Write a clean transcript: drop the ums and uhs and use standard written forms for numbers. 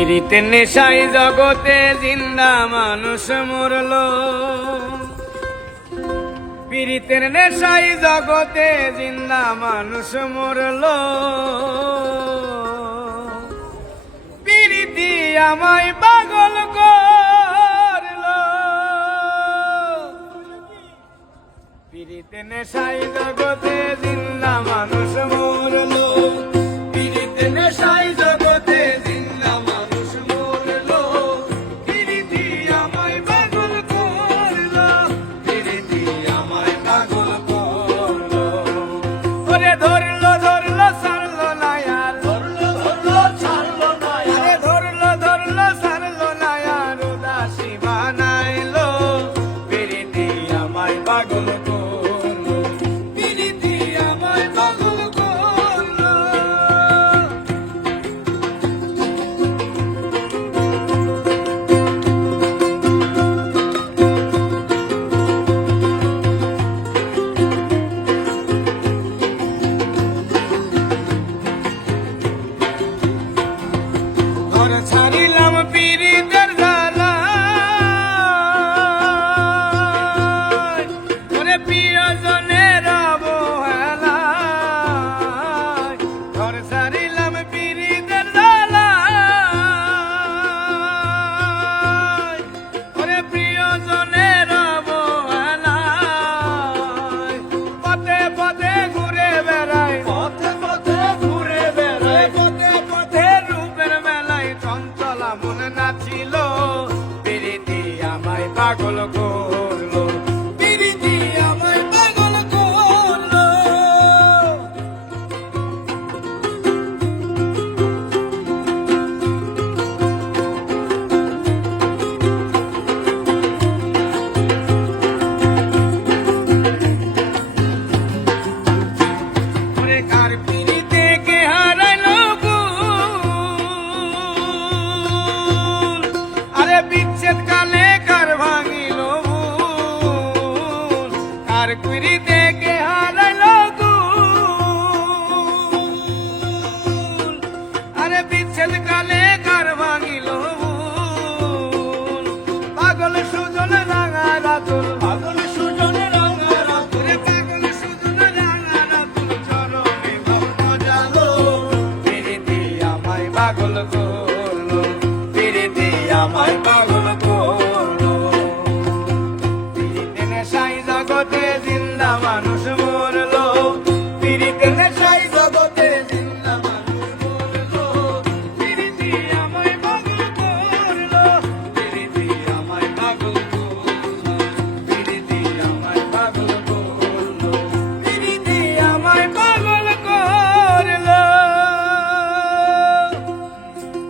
পীড়িতের নেশায় জগতে জিন্দা মানুষ মরল, পীড়িতের নেশায় জগতে জিন্দা মানুষ মরল। পীড়িতি আমায় পাগল করল, পীড়িতের নেশায় জগতে জিন্দা মানুষ মরল, পীড়িতের নেশায় জগতে জিন্দা মানুষ মরল। পীড়িতি আমায় পাগল করল, পীড়িতি আমায় পাগল করল। ওরে ধরলো ধরলো ছাড়লো না আর, ধরলো ধরলো ছাড়লো না আর, ধরলো ধরলো ছাড়লো না আর, উদাসী বানাইলো। পীড়িতি আমায় পাগল করল, পীড়িতি আমায় পাগল করল। তোর ছাড়িলাম পীড়িতে